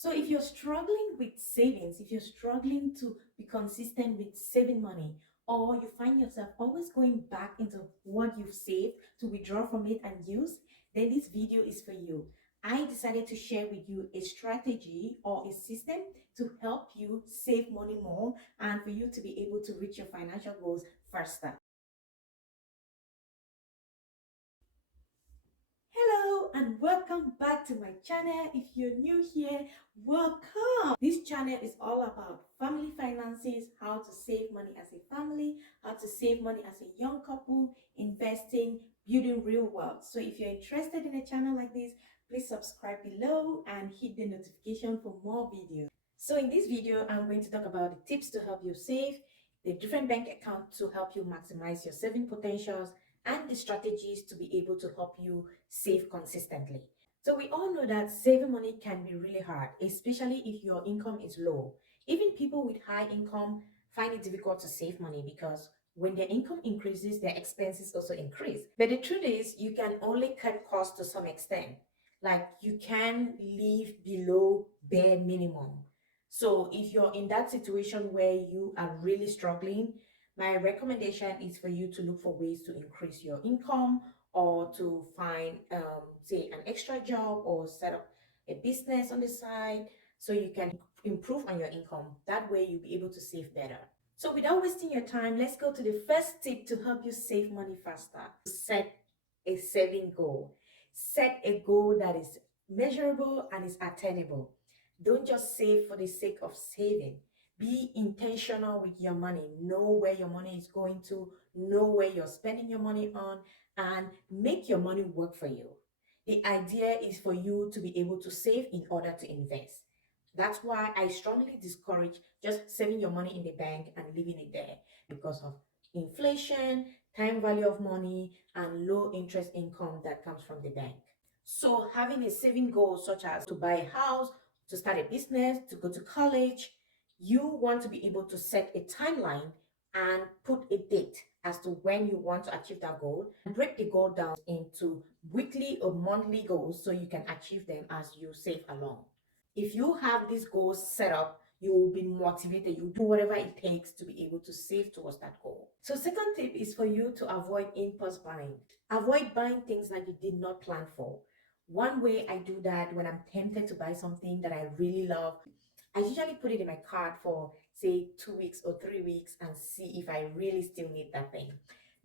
So if you're struggling with savings, if you're struggling to be consistent with saving money, or you find yourself always going back into what you've saved to withdraw from it and use, then this video is for you. I decided to share with you a strategy or a system to help you save money more and for you to be able to reach your financial goals faster. Hello and welcome back to my channel. If you're new here, welcome. This channel is all about family finances, how to save money as a family, how to save money as a young couple, investing, building real wealth. So if you're interested in a channel like this, please subscribe below and hit the notification for more videos. So in this video, I'm going to talk about the tips to help you save, the different bank accounts to help you maximize your saving potentials, and the strategies to be able to help you save consistently. So we all know that saving money can be really hard, especially if your income is low. Even people with high income find it difficult to save money because when their income increases, their expenses also increase. But the truth is, you can only cut costs to some extent. Like you can live below bare minimum. So if you're in that situation where you are really struggling, my recommendation is for you to look for ways to increase your income or to find, say, an extra job or set up a business on the side so you can improve on your income. That way you'll be able to save better. So without wasting your time, let's go to the first tip to help you save money faster. Set a saving goal. Set a goal that is measurable and is attainable. Don't just save for the sake of saving. Be intentional with your money. Know where your money is going to, know where you're spending your money on, and make your money work for you. The idea is for you to be able to save in order to invest. That's why I strongly discourage just saving your money in the bank and leaving it there because of inflation, time value of money, and low interest income that comes from the bank. So having a saving goal such as to buy a house, to start a business, to go to college, you want to be able to set a timeline and put a date as to when you want to achieve that goal and break the goal down into weekly or monthly goals so you can achieve them as you save along. If you have these goals set up, you will be motivated. You do whatever it takes to be able to save towards that goal. So second tip is for you to avoid impulse buying. Avoid buying things that you did not plan for. One way I do that when I'm tempted to buy something that I really love, I usually put it in my cart for say 2 weeks or 3 weeks and see if I really still need that thing.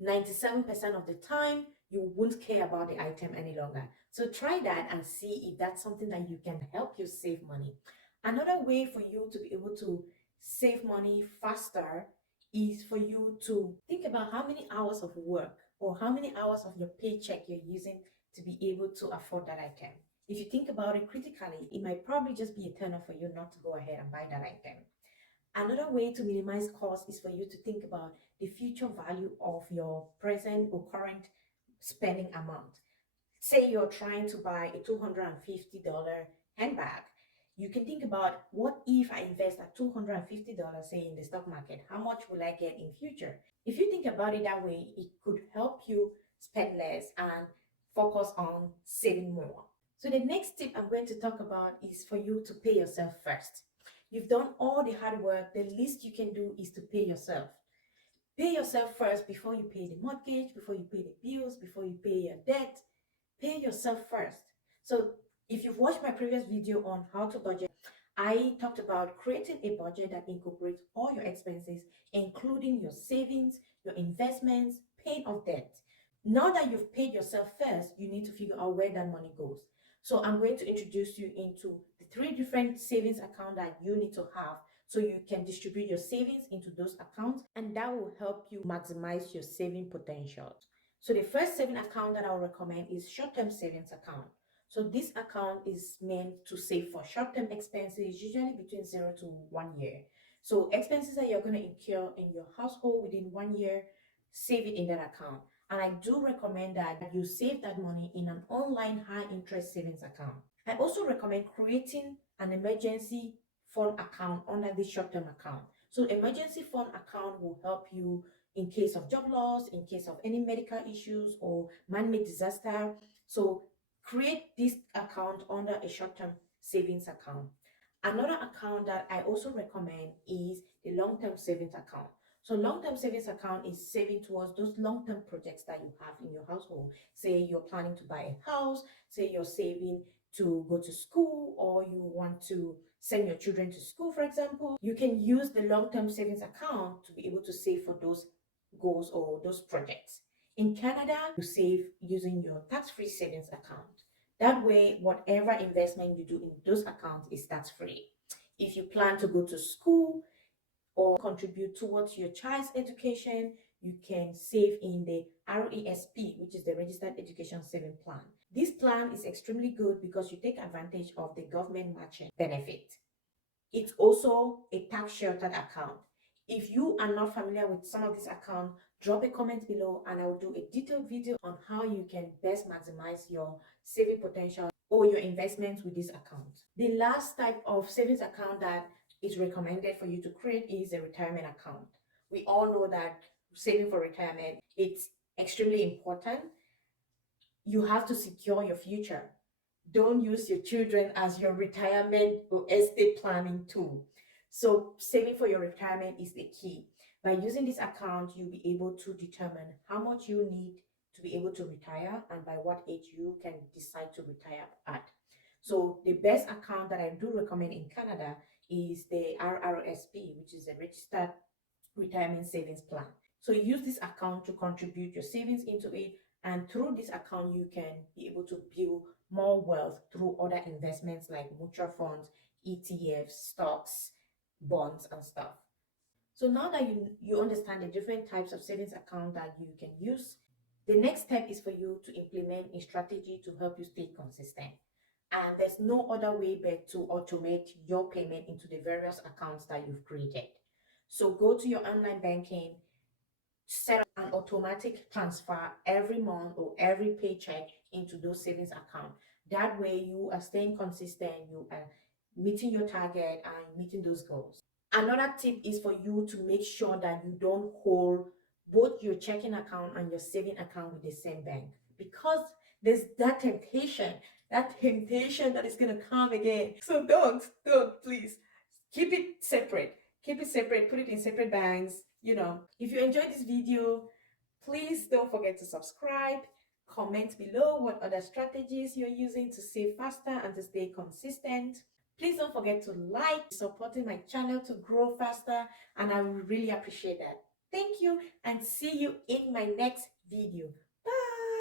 97% of the time, you won't care about the item any longer. So try that and see if that's something that you can help you save money. Another way for you to be able to save money faster is for you to think about how many hours of work or how many hours of your paycheck you're using to be able to afford that item. If you think about it critically, it might probably just be a turn off for you not to go ahead and buy that item. Another way to minimize cost is for you to think about the future value of your present or current spending amount. Say you're trying to buy a $250 handbag. You can think about, what if I invest at $250, say, in the stock market? How much will I get in future? If you think about it that way, it could help you spend less and focus on saving more. So the next tip I'm going to talk about is for you to pay yourself first. You've done all the hard work. The least you can do is to pay yourself. Pay yourself first before you pay the mortgage, before you pay the bills, before you pay your debt. Pay yourself first. So if you've watched my previous video on how to budget, I talked about creating a budget that incorporates all your expenses, including your savings, your investments, paying off debt. Now that you've paid yourself first, you need to figure out where that money goes. So I'm going to introduce you into the 3 different savings accounts that you need to have so you can distribute your savings into those accounts, and that will help you maximize your saving potential. So the first saving account that I'll recommend is short-term savings account. So this account is meant to save for short-term expenses, usually between 0 to 1 year. So expenses that you're going to incur in your household within 1 year, save it in that account. And I do recommend that you save that money in an online high interest savings account. I also recommend creating an emergency fund account under this short-term account. So emergency fund account will help you in case of job loss, in case of any medical issues or man-made disaster. So create this account under a short-term savings account. Another account that I also recommend is the long-term savings account. So long-term savings account is saving towards those long-term projects that you have in your household. Say you're planning to buy a house, say you're saving to go to school, or you want to send your children to school, for example. You can use the long-term savings account to be able to save for those goals or those projects. In Canada, you save using your tax-free savings account. That way, whatever investment you do in those accounts is tax-free. If you plan to go to school or contribute towards your child's education, you can save in the RESP, which is the Registered Education Saving Plan. This plan is extremely good because you take advantage of the government matching benefit. It's also a tax sheltered account. If you are not familiar with some of these accounts, drop a comment below and I will do a detailed video on how you can best maximize your saving potential or your investments with this account. The last type of savings account that is recommended for you to create is a retirement account. We all know that saving for retirement, it's extremely important. You have to secure your future. Don't use your children as your retirement or estate planning tool. So saving for your retirement is the key. By using this account, you'll be able to determine how much you need to be able to retire and by what age you can decide to retire at. So the best account that I do recommend in Canada is the RRSP, which is a registered retirement savings plan. So use this account to contribute your savings into it, and through this account you can be able to build more wealth through other investments like mutual funds, ETFs, stocks, bonds and stuff. So now that you understand the different types of savings account that you can use, the next step is for you to implement a strategy to help you stay consistent. And there's no other way but to automate your payment into the various accounts that you've created. So go to your online banking, set up an automatic transfer every month or every paycheck into those savings account. That way you are staying consistent, you are meeting your target and meeting those goals. Another tip is for you to make sure that you don't hold both your checking account and your saving account with the same bank, because there's that temptation that is going to come again. So don't, please keep it separate. Keep it separate, put it in separate banks. If you enjoyed this video, please don't forget to subscribe, comment below what other strategies you're using to save faster and to stay consistent. Please don't forget to like, supporting my channel to grow faster, and I will really appreciate that. Thank you and see you in my next video.